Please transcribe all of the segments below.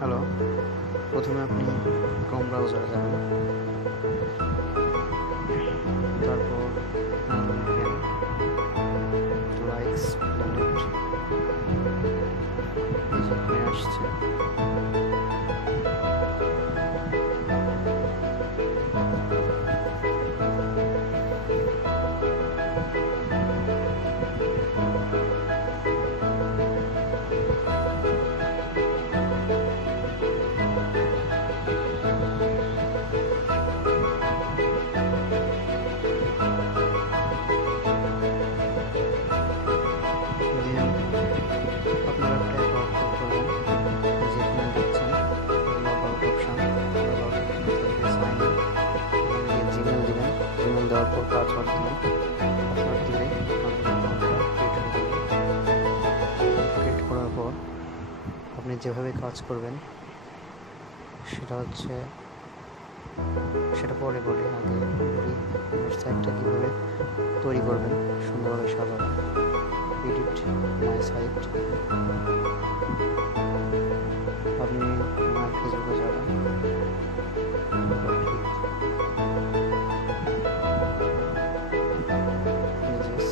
Hello, প্রথমে আপনি Chrome ব্রাউজারে যাবেন, তারপর লিখবেন লাইকস প্ল্যানেট, এই যে এখানে আসছে। আপনারা একটা অ্যাকাউন্ট করবেন, এই যে এখানে দেখছেন log out option, log out sign in, Gmail দিবেন, জিমেল দেওয়ার পর পাসওয়ার্ড দিবেন, পাসওয়ার্ড দিলে আপনার অ্যাকাউন্টটা ক্রিয়েট হয়ে যাবে। ক্রিয়েট করার পর আপনি যেভাবে কাজ করবেন সেটা পরে বলি, আগে বলি সাইটটা কীভাবে তৈরি করবেন, সুন্দরভাবে সাজাবেন। এডিট মাই সাইট, আপনি আমার ফেসবুকে যাবেন, পেজেস,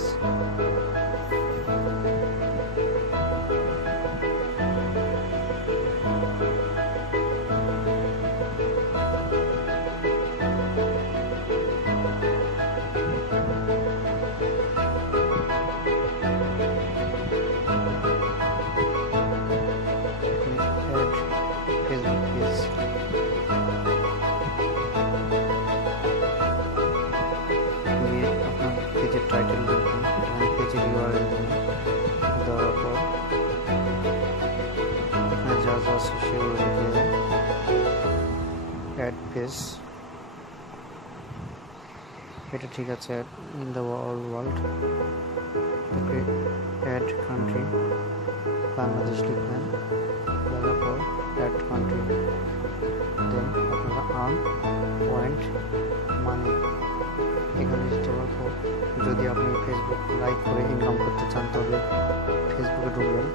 ফেসবুক পেজ, দিয়ে আপনার পেজের টাইটেল লিখবেন এবং পেজের ইউআরএল দেবেন। দেওয়ার পর এখানে যা যা আছে সেগুলো লিখে অ্যাড পেজ, এটা ঠিক আছে। In the world, add country, Bangladesh লিখবেন, দেওয়ার পর অ্যাড কান্ট্রি, দেন আপনারা আর্ন পয়েন্ট মানি এখানে দেওয়ার পর যদি আপনি ফেসবুক লাইক করে ইনকাম করতে চান তবে ফেসবুকে ঢুকবেন।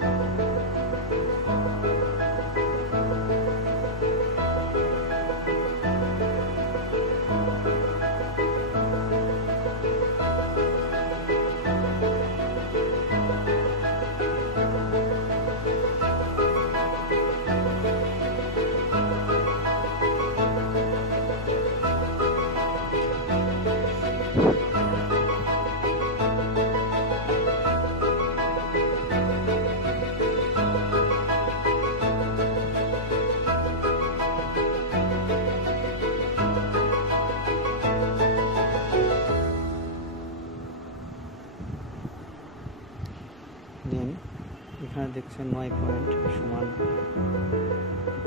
দেন এখানে দেখছেন মাই পয়েন্ট সমান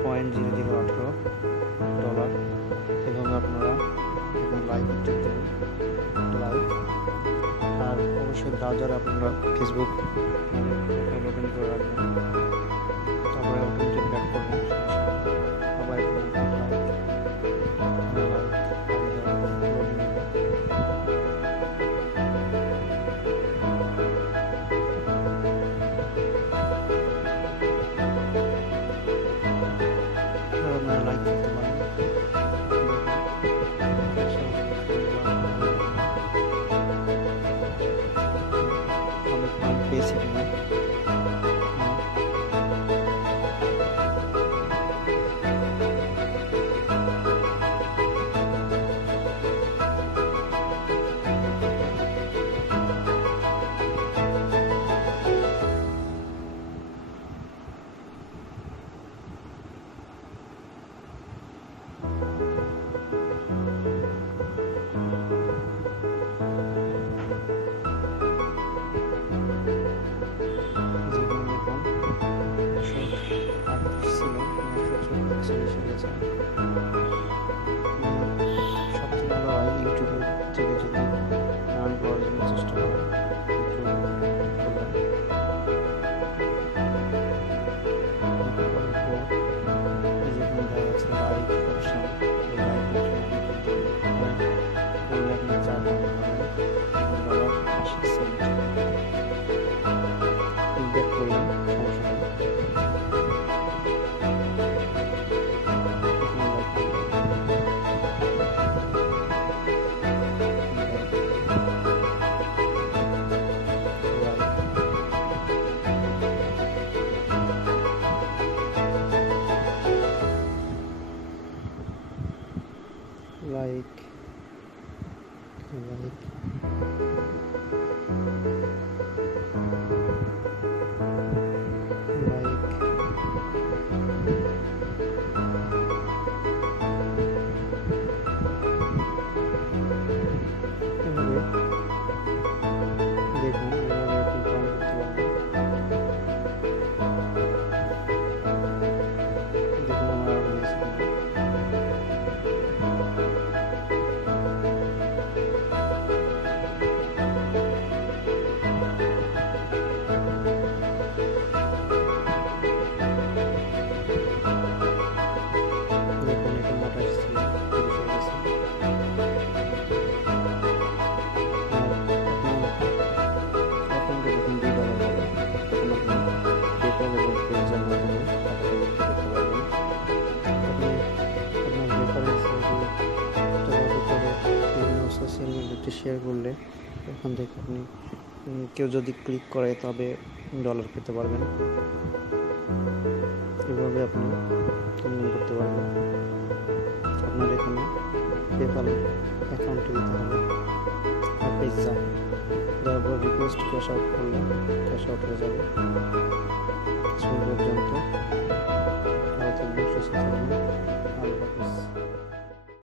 $0.0018 এবং আপনারা এখানে লাইক দেবেন, লাইক। আর অবশ্যই ব্রাউজারে আপনারা ফেসবুক লগ ইন করে রাখবেন, তারপরে অটোমেটিক ব্যাক করবেন, আবার লাইক করতে পারেন। আমি পেয়েছি কিনা সবচেয়ে ভালো হয় ইউটিউবের থেকে যদি রান করার জন্য চেষ্টা করেন। ব্যাক করলাম, সমস্যা নেই। এখান থেকে আপনি কেউ যদি ক্লিক করে তবে ডলার পেতে পারবেন। এভাবে আপনি লেনদেন করতে পারবেন। আপনার এখানে পেপ্যাল অ্যাকাউন্টে দিতে হবে এক্সাম, তারপর রিকোয়েস্ট ক্যাশ আউট করলে ক্যাশ আউট হয়ে যাবে। সেই পর্যন্ত ভালো থাকবেন, সুস্থ থাকবেন।